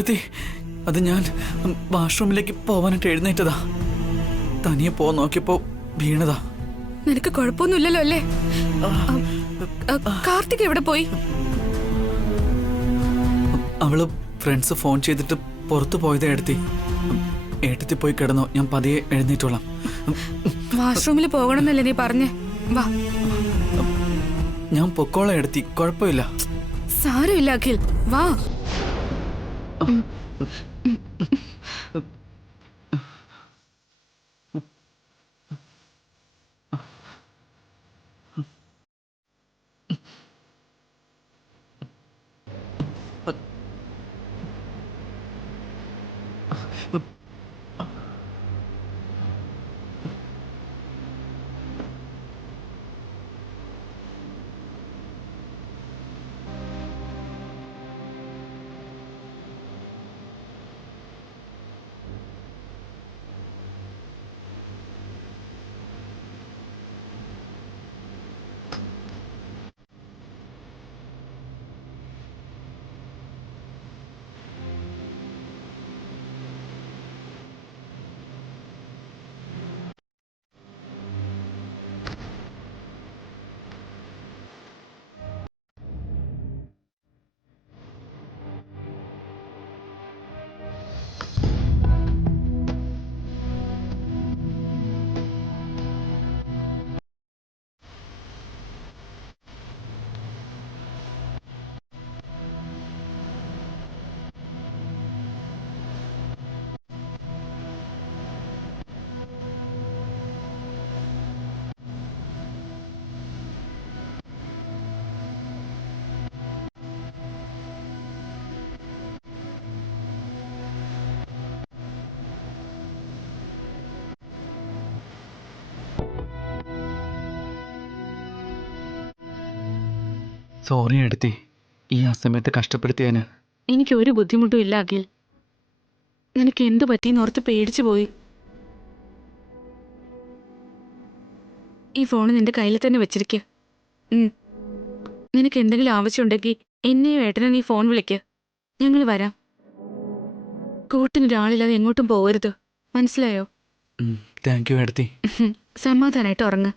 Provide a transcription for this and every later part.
അത് ഞാൻ വാഷ്റൂമിലേക്ക് പോവാനായിട്ട് എഴുന്നേറ്റതാ. തനിയെ പോ നോക്കിയപ്പോ വീണതാ. നിനക്ക് കുഴപ്പമൊന്നുമില്ലല്ലോ അല്ലേ? കാർത്തിക് എവിടെ പോയി? അവള് ഫ്രണ്ട്സ് ഫോൺ ചെയ്തിട്ട് പുറത്തു പോയതാ എടുത്തി. ഏട്ടത്തി പോയി കിടന്നോ, ഞാൻ പതിയെ എഴുന്നേറ്റോളാം. വാഷ്റൂമിൽ പോകണമെന്നല്ലേ നീ പറഞ്ഞേ? വാ, ഞാൻ പൊക്കോളാം എടുത്തി, കുഴപ്പമില്ല. സാരമില്ല അഖിൽ, വാ. സോറി എടുത്തി, ഈ അസമയത്ത് കഷ്ടപ്പെടുത്തിയാന്. എനിക്ക് ഒരു ബുദ്ധിമുട്ടും ഇല്ല അഖിൽ. നിനക്ക് എന്ത് പറ്റിയെന്ന് ഓർത്ത് പേടിച്ചു പോയി. ഈ ഫോൺ നിന്റെ കയ്യിൽ തന്നെ വെച്ചിരിക്കുക. നിനക്ക് എന്തെങ്കിലും ആവശ്യമുണ്ടെങ്കിൽ എന്നെയും ഏട്ടനെ നീ ഫോൺ വിളിക്ക്, ഞങ്ങൾ വരാം. കൂട്ടിനൊരാളില്ലാതെ എങ്ങോട്ടും പോകരുത്, മനസ്സിലായോ? താങ്ക് യു എടുത്തി. സമാധാനായിട്ട് ഉറങ്ങ്.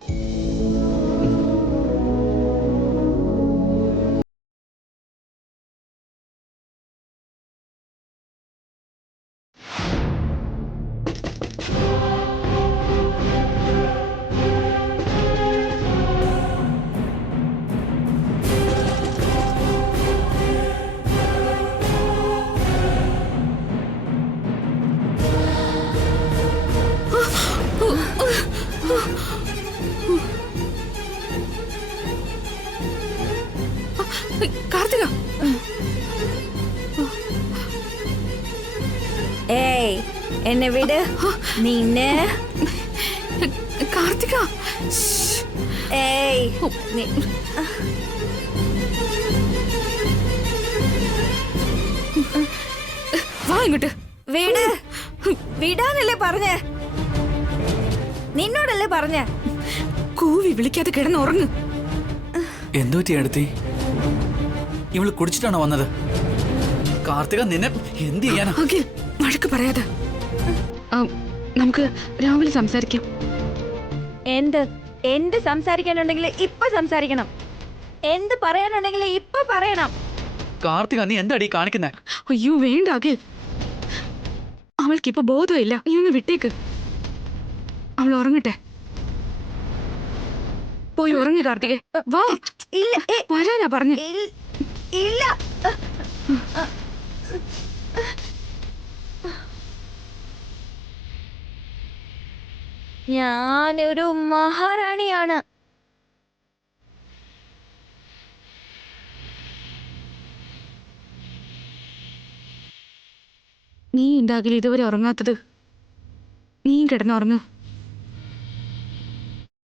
കാർത്തിക, ഏയ് എന്നെ വിട്. നിന്നെ കാർത്തിക, ഏയ് വാ ഇങ്ങോട്ട്. വിട്. വിടാനല്ലേ പറഞ്ഞേ? നിന്നോടല്ലേ പറഞ്ഞേ? കൂവി വിളിക്കാതെ കിടന്നുറങ്ങ്. എന്തു പറ്റി എടുത്തി? ഇവള് കുടിച്ചിട്ടാണോ വന്നത്? കാർത്തിക, നിന്നെ എന്ത് ചെയ്യാനാ? അഖിൽ, വഴക്ക് പറയാതെ. നമുക്ക് രാവിലെ സംസാരിക്കാം. എന്ത് സംസാരിക്കാനുണ്ടെങ്കിൽ ഇപ്പൊ സംസാരിക്കണം. എന്ത് പറയാനുണ്ടെങ്കിൽ ഇപ്പൊ പറയണം. കാർത്തിക, നീ എന്താടി കാണിക്കുന്നേ? അയ്യോ വേണ്ട അഖിൽ, അവൾക്കിപ്പോ ബോധമില്ല. നീ ഒന്ന് വിട്ടേക്ക്, അവൾ ഉറങ്ങട്ടെ. പോയി ഉറങ്ങി കാർത്തികേ. വാ. ഇല്ല, വരാനാ പറഞ്ഞു. ഇല്ല. ഞാനൊരു മഹാറാണിയാണ്. നീ ഉണ്ടാകില്ല ഇതുവരെ ഉറങ്ങാത്തത്. നീ കിടന്നുറങ്ങ്.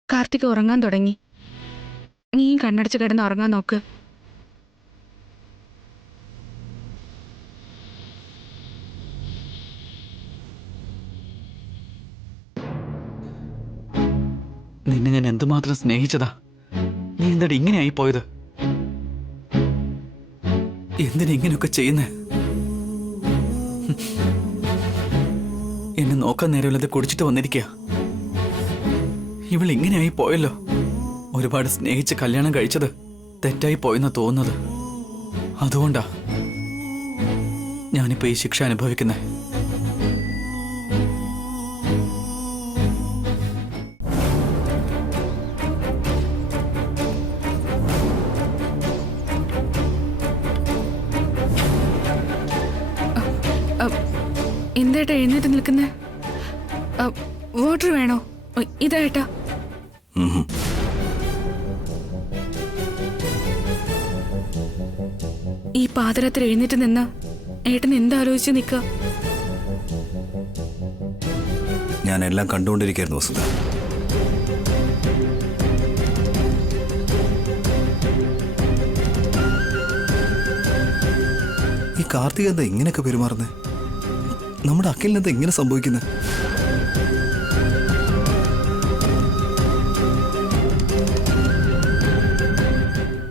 കാർത്തിക ഉറങ്ങാൻ തുടങ്ങി. നീ കണ്ണടച്ച് കിടന്ന് ഉറങ്ങാൻ നോക്ക്. നിന്നെ ഞാൻ എന്തുമാത്രം സ്നേഹിച്ചതാ. നീ എന്താടി ഇങ്ങനെയായി പോയത്? എന്തിനാ ഇങ്ങനെയൊക്കെ ചെയ്യുന്നേ? നോക്കാൻ നേരമില്ലാതെ കുടിച്ചിട്ട് വന്നിരിക്കുക. ഇവൾ ഇങ്ങനെയായി പോയല്ലോ. ഒരുപാട് സ്നേഹിച്ച് കല്യാണം കഴിച്ചത് തെറ്റായി പോയെന്നാ തോന്നുന്നത്. അതുകൊണ്ടാ ഞാനിപ്പോ ഈ ശിക്ഷ അനുഭവിക്കുന്നത്. എന്തായിട്ടാ എഴുന്നേറ്റ് നിൽക്കുന്നേ? വാട്ടർ വേണോ? ഇതായിട്ടാ. ഈ പാതിരാത്രി എഴുന്നേറ്റ് നിന്ന് ഏട്ടൻ എന്താലോചിച്ച് നിക്ക? ഞാൻ എല്ലാം കണ്ടുകൊണ്ടിരിക്കുകയായിരുന്നു വസുന്ധ. ഈ കാർത്തിക എന്താ ഇങ്ങനെയൊക്കെ പെരുമാറുന്നത്? നമ്മുടെ അഖിലിന് എന്താ ഇങ്ങനെ സംഭവിക്കുന്നത്?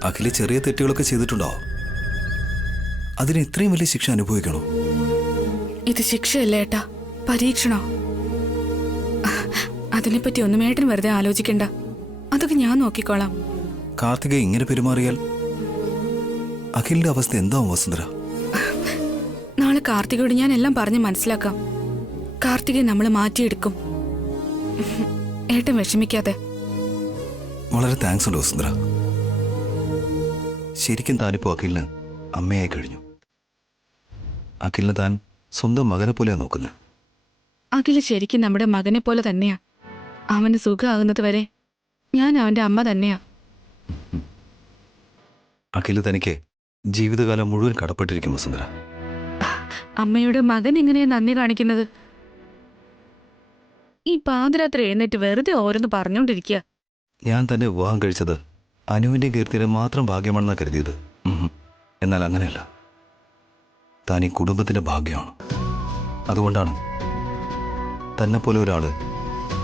അഖില് ചെറിയ തെറ്റുകളൊക്കെ ചെയ്തിട്ടുണ്ടോ? അതിന് ഇത്രയും വലിയ ശിക്ഷ അനുഭവിക്കണോ? ഇത് ശിക്ഷയല്ല ഏട്ടാ, പരീക്ഷണോ. അതിനെപ്പറ്റി ഒന്നും ഏട്ടൻ വെറുതെ ആലോചിക്കണ്ട. അതൊക്കെ ഞാൻ നോക്കിക്കോളാം. കാർത്തിക ഇങ്ങനെ പെരുമാറിയാൽ അഖിലിന്റെ അവസ്ഥ എന്താവും വസുന്ധര? നാളെ കാർത്തികയോട് ഞാൻ എല്ലാം പറഞ്ഞ് മനസ്സിലാക്കാം. കാർത്തികയെ നമ്മൾ മാറ്റിയെടുക്കും. ഏട്ടൻ വിഷമിക്കാതെ. വളരെ താങ്ക്സ് ഉണ്ട് വസുന്ധര. ശരിക്കും താനിപ്പോ അഖിലിന് അമ്മയായി കഴിഞ്ഞു. അഖിലിന് താൻ സ്വന്തം മകനെ പോലെയാണ് നോക്കുന്നത്. അഖില് ശരിക്കും നമ്മുടെ മകനെ പോലെ തന്നെയാ. അവന് സുഖമാകുന്നത് വരെ ഞാൻ അവന്റെ അമ്മ തന്നെയാ. അഖില് തനിക്ക് ജീവിതകാലം മുഴുവൻ കടപ്പെട്ടിരിക്കും വസുന്ധര. അമ്മയുടെ മകൻ എങ്ങനെയാ നന്ദി കാണിക്കുന്നത്? ഈ പാതിരാത്രി എഴുന്നേറ്റ് വെറുതെ ഓരോന്ന് പറഞ്ഞുകൊണ്ടിരിക്കുക. ഞാൻ തന്നെ വിവാഹം കഴിച്ചത് അനുവിൻ്റെ കീർത്തിയുടെ മാത്രം ഭാഗ്യമാണെന്നാണ് കരുതിയത്. എന്നാൽ അങ്ങനെയല്ല. താൻ ഈ കുടുംബത്തിൻ്റെ ഭാഗ്യമാണ്. അതുകൊണ്ടാണ് തന്നെപ്പോലെ ഒരാൾ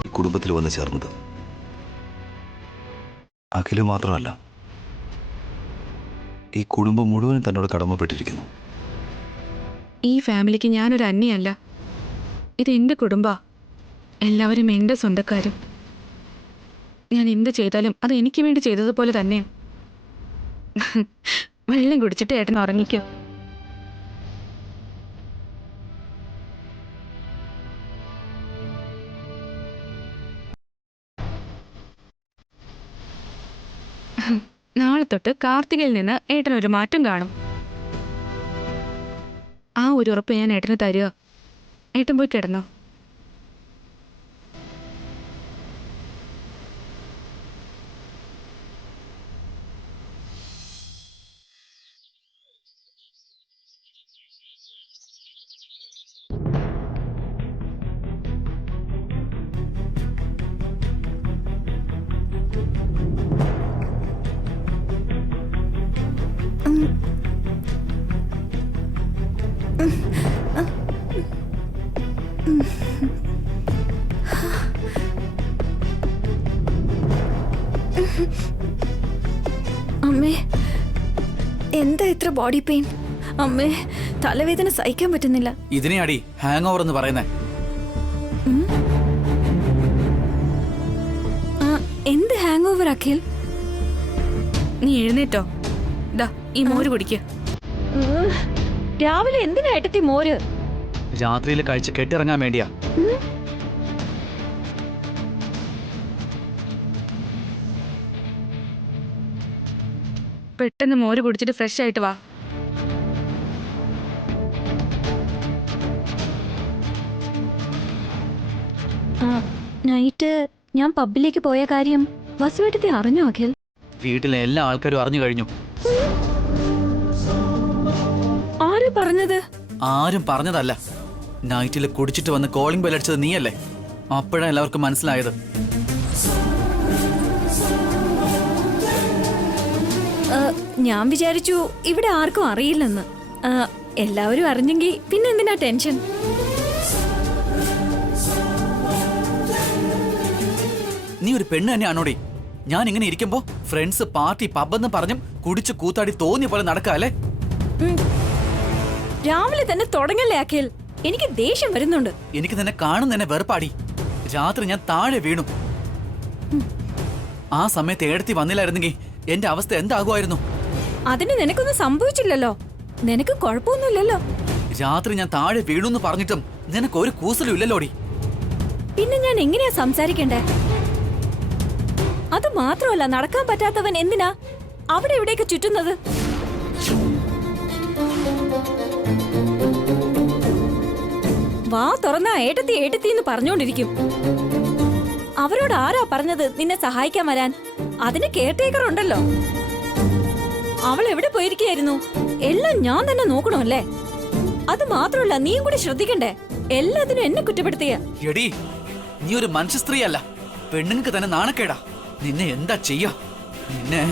ഈ കുടുംബത്തിൽ വന്ന് ചേർന്നത്. അഖില് മാത്രമല്ല, ഈ കുടുംബം മുഴുവൻ തന്നോട് കടമപ്പെട്ടിരിക്കുന്നു. ഈ ഫാമിലിക്ക് ഞാനൊരു അന്യയല്ല. ഇത് എൻ്റെ കുടുംബാ. എല്ലാവരും എൻ്റെ സ്വന്തക്കാരും. ഞാൻ എന്ത് ചെയ്താലും അത് എനിക്ക് വേണ്ടി ചെയ്തതുപോലെ തന്നെയാണ്. വെള്ളം കുടിച്ചിട്ട് ഏട്ടൻ ഉറങ്ങിക്കോ. നാളെ തൊട്ട് കാർത്തികയിൽ നിന്ന് ഏട്ടനൊരു മാറ്റം കാണും. ആ ഒരു ഉറപ്പ് ഞാൻ ഏട്ടന് തരിക. ഏട്ടൻ പോയി കിടന്നോ. അമ്മേ, എന്താ ഇത്ര ബോഡി പെയിൻ? അമ്മേ, തലവേദന സഹിക്കാൻ പറ്റുന്നില്ല. ഇതിനെ അടി ഹാങ് ഓവർ എന്ന് പറയുന്നേ. എന്ത് ഹാങ് ഓവർ അഖിൽ? നീ എഴുന്നേറ്റോ? ദാ ഈ മോര് കുടിക്കുക. രാവിലെ എന്തിനാ ഏട്ടത്തി മോര്? രാത്രിയിൽ കഴിച്ച് കെട്ടിറങ്ങാൻ വേണ്ടിയാ. പെട്ടെന്ന് മോര് കുടിച്ചിട്ട് ഫ്രഷ് ആയിട്ട് വാ. നൈറ്റ് ഞാൻ പബ്ബിലേക്ക് പോയ കാര്യം വസുവേട്ടത്തി അറിഞ്ഞോ അഖിൽ? വീട്ടിലെ എല്ലാ ആൾക്കാരും അറിഞ്ഞു കഴിഞ്ഞു. ആര് പറഞ്ഞത്? ആരും പറഞ്ഞതല്ല. നൈറ്റിൽ കുടിച്ചിട്ട് വന്ന് കോളിംഗ് ബെൽ അടിച്ചത് നീയല്ലേ? അപ്പോഴാണ് എല്ലാവർക്കും മനസ്സിലായത്. ഞാൻ വിചാരിച്ചു ഇവിടെ ആർക്കും അറിയില്ലെന്ന്. എല്ലാവരും അറിഞ്ഞെങ്കിൽ പിന്നെ എന്തിനാ ടെൻഷൻ? നീ ഒരു പെണ്ണ് തന്നെയാണോടി? ഞാൻ ഇങ്ങനെ ഇരിക്കുമ്പോ ഫ്രണ്ട്സ് പാർട്ടി പബ്ബെന്ന് പറഞ്ഞും കുടിച്ച് കൂത്താടി തോന്നിയ പോലെ നടക്കാല്ലേ? രാവിലെ തന്നെ തുടങ്ങല്ലേ അഖിൽ? എനിക്ക് ദേഷ്യം വരുന്നുണ്ട്. എനിക്ക് നിന്നെ കാണുന്ന വെറുപ്പാടി. രാത്രി ഞാൻ താഴെ വീണു. ആ സമയത്ത് ഏടത്തി വന്നില്ലായിരുന്നെങ്കിൽ എന്റെ അവസ്ഥ എന്താകുമായിരുന്നു? അതിന് നിനക്കൊന്നും സംഭവിച്ചില്ലല്ലോ. നിനക്ക് കുഴപ്പമൊന്നുമില്ലല്ലോ. രാത്രി ഞാൻ താഴെ വീണു പറഞ്ഞിട്ടും നിനക്ക് ഒരു കൂസലും ഇല്ലല്ലോടി. പിന്നെ ഞാൻ എങ്ങനെയാ സംസാരിക്കണ്ടേ? അത് മാത്രമല്ല, നടക്കാൻ പറ്റാത്തവൻ എന്തിനാ അവിടെ എവിടെയൊക്കെ ചുറ്റുന്നത്? വാ തുറന്ന ഏട്ടത്തി ഏട്ടത്തി എന്ന് പറഞ്ഞോണ്ടിരിക്കും. അവരോട് ആരാ പറഞ്ഞത് നിന്നെ സഹായിക്കാൻ വരാൻ? അതിന് കെയർടേക്കർ ഉണ്ടല്ലോ. അവൾ എവിടെ പോയിരിക്കുകയായിരുന്നു? എല്ലാം ഞാൻ തന്നെ നോക്കണമല്ലേ? അത് മാത്രമല്ല, നീയും കൂടി ശ്രദ്ധിക്കണ്ടേ? എല്ലാത്തിനും എന്നെ കുറ്റപ്പെടുത്തിയ. എടി, നീ ഒരു മനുഷ്യ സ്ത്രീയല്ല, പെണ്ണുങ്ങൾക്ക് തന്നെ നാണക്കേടാ. നിന്നെ എന്താ ചെയ്യാ? നിന്നെ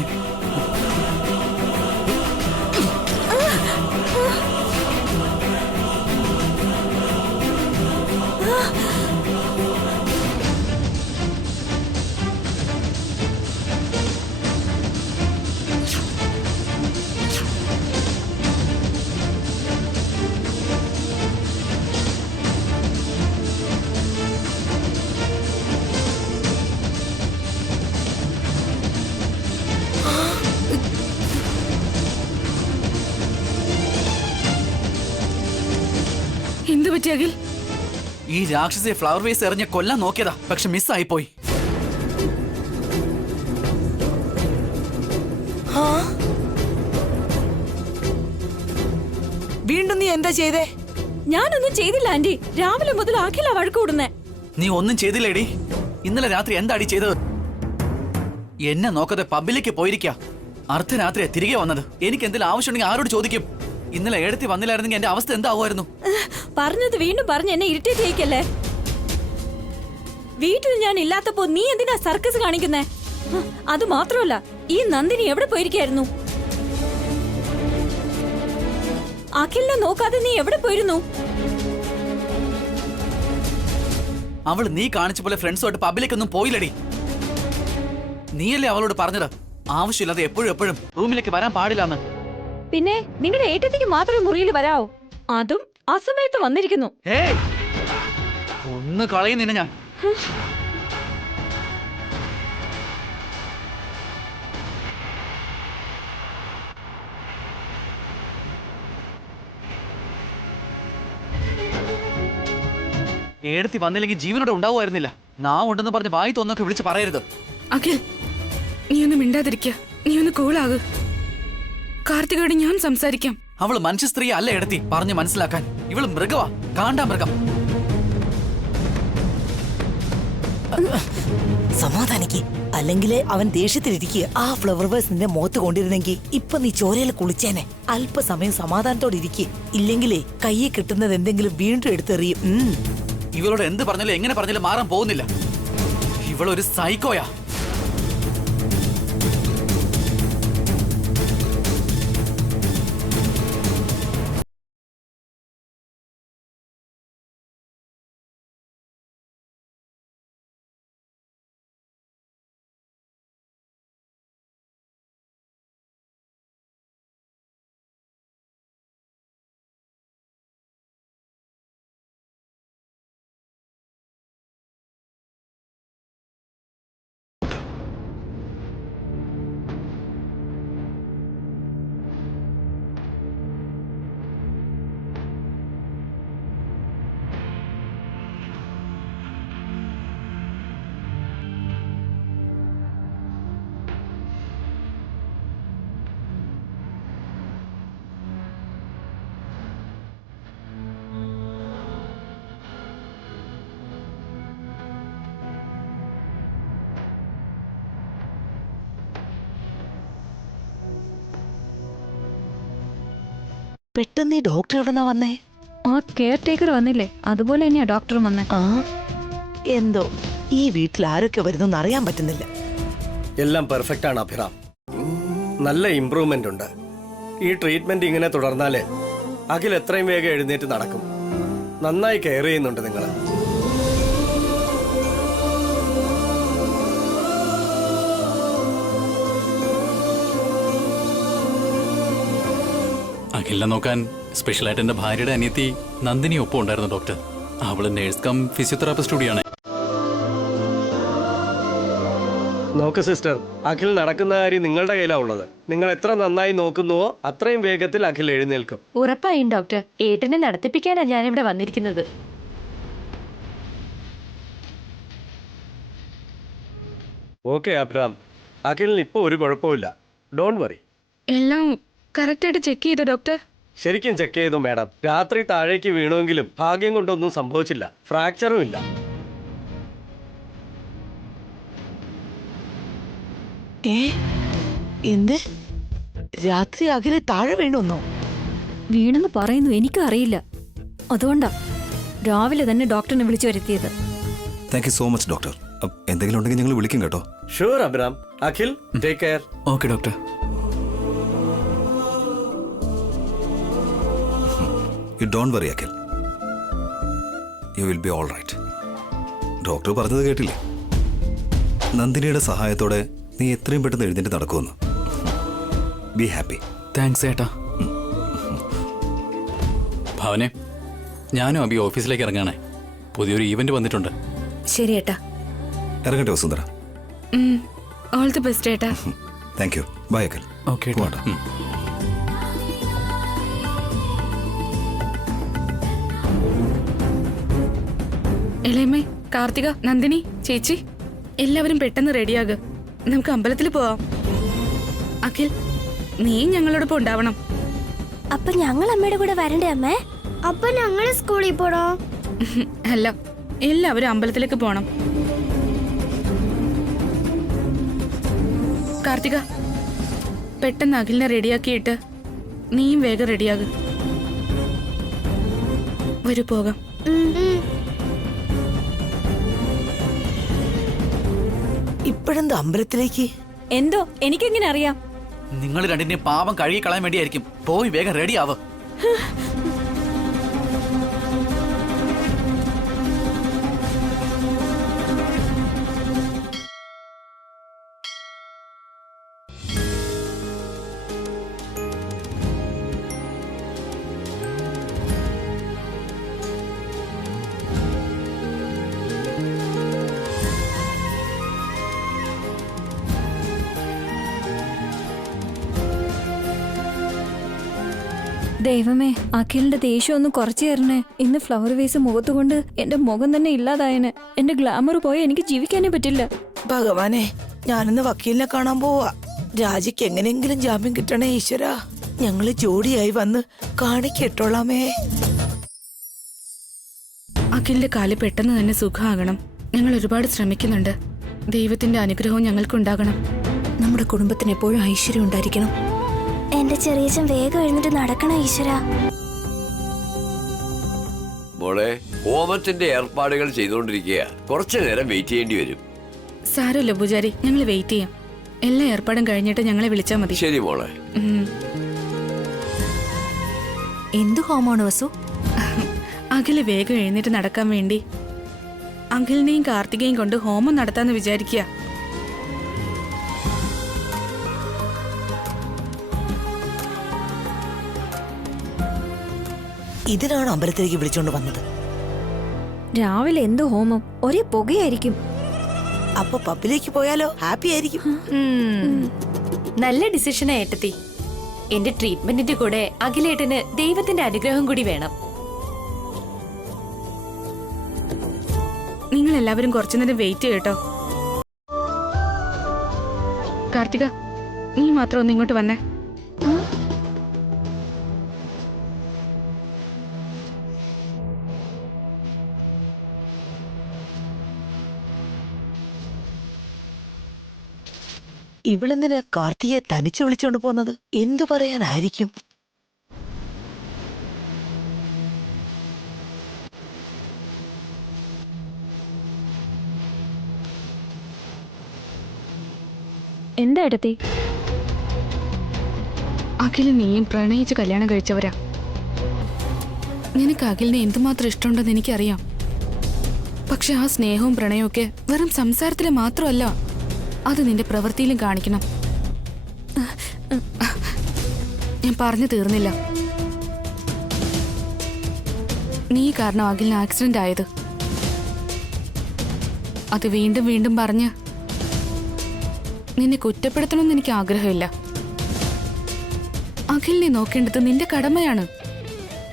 എന്ത് പറ്റി അഖിൽ? ഈ രാക്ഷസിയെ ഫ്ലവർ വേസ് എറിഞ്ഞ് കൊല്ലാൻ നോക്കിയതാ, പക്ഷെ മിസ്സായി പോയി. വീണ്ടും നീ എന്താ ചെയ്തേ? ഞാനൊന്നും ചെയ്തില്ല ആന്റി. രാവിലെ മുതൽ അഖില വഴക്ക് കൂടുന്നേ. നീ ഒന്നും ചെയ്തില്ലേടി? ഇന്നലെ രാത്രി എന്താടി ചെയ്തത്? എന്നെ നോക്കാതെ പബ്ബിലേക്ക് പോയിരിക്ക. അർദ്ധരാത്രിയാ തിരികെ വന്നത്. എനിക്ക് എന്തെങ്കിലും ആവശ്യമുണ്ടെങ്കിൽ ആരോട് ചോദിക്കും? ഇന്നലെ ഏടത്തി വന്നില്ലായിരുന്നെങ്കിൽ എന്റെ അവസ്ഥ എന്താവുമായിരുന്നു? പറഞ്ഞത് വീണ്ടും പറഞ്ഞ് എന്നെ ഇറിറ്റേറ്റ് ചെയ്യിക്കല്ലേ. വീട്ടിൽ ഞാൻ ഇല്ലാത്തപ്പോ നീ എന്തിനാ സർക്കസ് കാണിക്കുന്നേ? അത് മാത്രമല്ല, ഈ നന്ദിനി എവിടെ പോയിരിക്കായിരുന്നു? അഖിലിനെ നോക്കാതെ നീ എവിടെ പോയിരുന്നു? അവൾ നീ കാണിച്ച പോലെ ഫ്രണ്ട്സുമായിട്ട് പബ്ബിലേക്കൊന്നും പോയില്ലടി. നീയല്ലേ അവളോട് പറഞ്ഞത് ആവശ്യമില്ലാതെ എപ്പോഴും റൂമിലേക്ക് വരാൻ പാടില്ലാന്ന്? പിന്നെ നിങ്ങളുടെ ഏട്ടത്തിക്ക് മാത്രമേ മുറിയിൽ വരാവോ? അതും അസമയത്ത് വന്നിരിക്കുന്നു. ഒന്ന് കളയുന്നില്ല ഞാൻ. ഏടത്തി വന്നില്ലെങ്കിൽ ജീവനോടെ ഉണ്ടാവുമായിരുന്നില്ല. നാം ഉണ്ടെന്ന് പറഞ്ഞ് വായി തോന്നൊക്കെ വിളിച്ച് പറയരുത്. അഖിൽ, നീ ഒന്ന് മിണ്ടാതിരിക്കുക. നീ ഒന്ന് കൂളാകു. കാർത്തികയോട് ഞാൻ സംസാരിക്കാം. അവള് മനുഷ്യ സ്ത്രീ അല്ല ഏടത്തി, പറഞ്ഞു മനസ്സിലാക്കാൻ. ഇവള് മൃഗവാ, കാണ്ടാ മൃഗം. സമാധാനിക്ക്. അല്ലെങ്കിൽ അവൻ ദേഷ്യത്തിലിരിക്കുക. ആ ഫ്ലവർ വേഴ്സ് നിന്റെ മുഖത്ത് കൊണ്ടിരുന്നെങ്കിൽ ഇപ്പൊ നീ ചോരയിൽ കുളിച്ചേനെ. അല്പസമയം സമാധാനത്തോടെ ഇരിക്കുക. ഇല്ലെങ്കിലേ കയ്യെ കിട്ടുന്നത് എന്തെങ്കിലും വീണ്ടും എടുത്തെറിയും. ഇവളോട് എന്ത് പറഞ്ഞാലും എങ്ങനെ പറഞ്ഞാലും മാറാൻ പോകുന്നില്ല. ഇവളൊരു സൈക്കോയാ. പെട്ടെന്ന് ഈ ഡോക്ടർ എവിടെന്നാ വന്നേ? ആ കെയർ ടേക്കർ വന്നില്ലേ, അതുപോലെ തന്നെയാ ഡോക്ടറും വന്നേ. ആ എന്തോ ഈ വീട്ടിൽ ആരൊക്കെ വരുന്നു അറിയാൻ പറ്റുന്നില്ല. എല്ലാം പെർഫെക്റ്റ് ആണ് അഭിറാം. നല്ല ഇംപ്രൂവ്മെന്റ് ഉണ്ട്. ഈ ട്രീറ്റ്മെന്റ് ഇങ്ങനെ തുടർന്നാലേ അഖിൽ എത്രയും വേഗം എഴുന്നേറ്റ് നടക്കും. നന്നായി കെയർ ചെയ്യുന്നുണ്ട് നിങ്ങൾ. അഖിൽ അഖിലിനെ നോക്കാൻ സ്പെഷ്യലായിട്ട് എൻ്റെ ഭാര്യയുടെ അനിയത്തി നന്ദിനി ഒപ്പം ഉണ്ടായിരുന്നു ഡോക്ടർ. അവള് നേഴ്സ് കം ഫിസിയോതെറാപ്പിസ്റ്റ് കൂടിയാണ്. നോക്ക് സിസ്റ്റർ, അഖിൽ നടക്കുന്ന കാര്യം നിങ്ങളുടെ കയ്യിലാണ് ഉള്ളത്. നിങ്ങൾ എത്ര നന്നായി നോക്കുന്നുവോ അത്രയും വേഗത്തിൽ അഖിൽ എഴുന്നേൽക്കും. ഉറപ്പായും ഡോക്ടർ. ഏട്ടനെ നടത്തിപ്പിക്കാനാണ് ഞാനിവിടെ വന്നിരിക്കുന്നത്. ഓക്കെ അബ്രാം, അഖിലിന് ഇപ്പോൾ ഒരു കുഴപ്പമില്ല. Don't worry. എല്ലാം കറക്റ്റായിട്ട് ചെക്ക് ചെയ്തോ ഡോക്ടർ? ശരിക്കും ചെക്ക് ചെയ്തു മാഡം. രാത്രി താഴേക്ക് വീണുവെങ്കിലും ഭാഗ്യം കൊണ്ടൊന്നും സംഭവിച്ചില്ല. ഫ്രാക്ചറും ഇല്ല. എന്ത്? രാത്രി അകലെ താഴെ വീണുന്നോ? വീണെന്ന് പറയുന്നു, എനിക്കും അറിയില്ല. അതുകൊണ്ടാ രാവിലെ തന്നെ ഡോക്ടറിനെ വിളിച്ചു വരുത്തിയത്. Thank you so much doctor. എന്തെങ്കിലും ഉണ്ടെങ്കിൽ ഞങ്ങൾ വിളിക്കും കേട്ടോ. Sure Abram. Akhil, take care. Okay doctor. You don't worry Akhil, you will be all right. Doctor പറഞ്ഞത് കേട്ടില്ലേ? നന്ദിനിയുടെ സഹായത്തോടെ നീ എത്രയും പെട്ടെന്ന് എഴുന്നേറ്റ് നടക്കുമെന്ന്. Be happy. താങ്ക്സ് ഏട്ടാ. ഭാവനെ, ഞാനും അബി ഓഫീസിലേക്ക് ഇറങ്ങാണേ. പുതിയൊരു ഈവന്റ് വന്നിട്ടുണ്ട്. ശരി ഏട്ടാ. ഇറങ്ങട്ടെ വസുന്ധര. ഓൾ ദി ബെസ്റ്റ് ഏട്ടാ. Thank you. Bye Akhil. Okay പോട്ടെ. ഇളയമ്മേ, കാർത്തിക, നന്ദിനി, ചേച്ചി എല്ലാവരും പെട്ടെന്ന് റെഡിയാകുക. നമുക്ക് അമ്പലത്തിൽ പോവാം. അഖിൽ, നീ ഞങ്ങളോടൊപ്പം ഉണ്ടാവണം. അപ്പൊ ഞങ്ങൾ അമ്മയുടെ കൂടെ വരണ്ടേ അമ്മേ? അപ്പൊ ഞങ്ങള് സ്കൂളിൽ പോണോ? അല്ല, എല്ലാവരും അമ്പലത്തിലേക്ക് പോണം. കാർത്തിക, പെട്ടെന്ന് അഖിലിനെ റെഡിയാക്കിയിട്ട് നീയും വേഗം റെഡിയാകുക. വരൂ, പോകാം. ഇപ്പോഴെന്താ അമ്പലത്തിലേക്ക്? എന്തോ എനിക്കെങ്ങനെ അറിയാം? നിങ്ങൾ രണ്ടിനെ പാവം കഴുകി കളയാൻ വേണ്ടിയായിരിക്കും. പോയി വേഗം റെഡി ആവ്. ദൈവമേ, അഖിലിന്റെ ദേഷ്യം ഒന്ന് കുറച്ചു തരണേ. ഇന്ന് ഫ്ലവർ വേസ് മുഖത്തുകൊണ്ട് എന്റെ മുഖം തന്നെ ഇല്ലാതായനെ. എന്റെ ഗ്ലാമർ പോയ എനിക്ക് ജീവിക്കാനേ പറ്റില്ല. ഭഗവാനെ, ഞാനിന്ന് വക്കീലിനെ കാണാൻ പോവാ. രാജിക്ക് എങ്ങനെയെങ്കിലും ജാമ്യം കിട്ടണേ ഈശ്വരാ. ഞങ്ങള് ജോഡിയായി വന്ന് കാണിക്കിട്ടോളാമേ. അഖിലിന്റെ കാല് പെട്ടെന്ന് തന്നെ സുഖമാകണം. ഞങ്ങൾ ഒരുപാട് ശ്രമിക്കുന്നുണ്ട്. ദൈവത്തിന്റെ അനുഗ്രഹവും ഞങ്ങൾക്കുണ്ടാകണം. നമ്മുടെ കുടുംബത്തിന് എപ്പോഴും ഐശ്വര്യം ഉണ്ടായിരിക്കണം. എന്റെ ചെറിയച്ഛൻ വേഗം എഴുന്നിട്ട് നടക്കണം ഈശ്വര. മോളെ, ഹോമത്തിന്റെ ഏർപ്പാടുകൾ ചെയ്തുകൊണ്ടിരിക്കുക. കുറച്ചു നേരം വെയിറ്റ് ചെയ്യേണ്ടി വരും. സാരമില്ല പൂജാരി, ഞങ്ങൾ വെയിറ്റ് ചെയ്യാം. എല്ലാ ഏർപ്പാടും കഴിഞ്ഞിട്ട് ഞങ്ങളെ വിളിച്ചാൽ മതി. ശരി മോളെ. എന്ത് ഹോമാണ് വസു? അഖില് വേഗം എഴുന്നേറ്റ് നടക്കാൻ വേണ്ടി അഖിലിനെയും കാർത്തികയും കൊണ്ട് ഹോമം നടത്താന്ന് വിചാരിക്കുക. ഇതിനാണ് അമ്പലത്തിലേക്ക് വിളിച്ചോണ്ട് വന്നത്. രാവിലെ എന്ത് ഹോമം? ഒരേ പുകയായിരിക്കും. അപ്പൊ പബ്ബിലേക്ക് പോയാലോ? ഹാപ്പി ആയിരിക്കും. നല്ല ഡിസിഷനാ ഏട്ടത്തി. എന്റെ ട്രീറ്റ്മെന്റിന്റെ കൂടെ അഖിലേട്ടന് ദൈവത്തിന്റെ അനുഗ്രഹം കൂടി വേണം. നിങ്ങൾ എല്ലാവരും കുറച്ചു നേരം വെയിറ്റ് ചെയ്യട്ടോ. കാർത്തിക, നീ മാത്രം ഒന്ന് ഇങ്ങോട്ട് വന്നേ. ഇവളെന്തിനാ കാർത്തിയെ തനിച്ച് വിളിച്ചോണ്ട് പോന്നത്? എന്തു പറയാനായിരിക്കും? എന്താ ഏട്ടത്തി? അഖില് നീയും പ്രണയിച്ച് കല്യാണം കഴിച്ചവരാ. നിനക്ക് അഖിലിനെ എന്തുമാത്രം ഇഷ്ടമുണ്ടെന്ന് എനിക്കറിയാം. പക്ഷെ ആ സ്നേഹവും പ്രണയവും ഒക്കെ വെറും സംസാരത്തില് മാത്രമല്ല, അത് നിന്റെ പ്രവൃത്തിയിലും കാണിക്കണം. ഞാൻ പറഞ്ഞു തീർന്നില്ല. നീ കാരണം അഖിലിന് ആക്സിഡന്റ് ആയത്. അത് വീണ്ടും വീണ്ടും പറഞ്ഞ് നിന്നെ കുറ്റപ്പെടുത്തണമെന്ന് എനിക്ക് ആഗ്രഹമില്ല. അഖിലിനെ നോക്കേണ്ടത് നിന്റെ കടമയാണ്.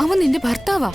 അവൻ നിന്റെ ഭർത്താവാ.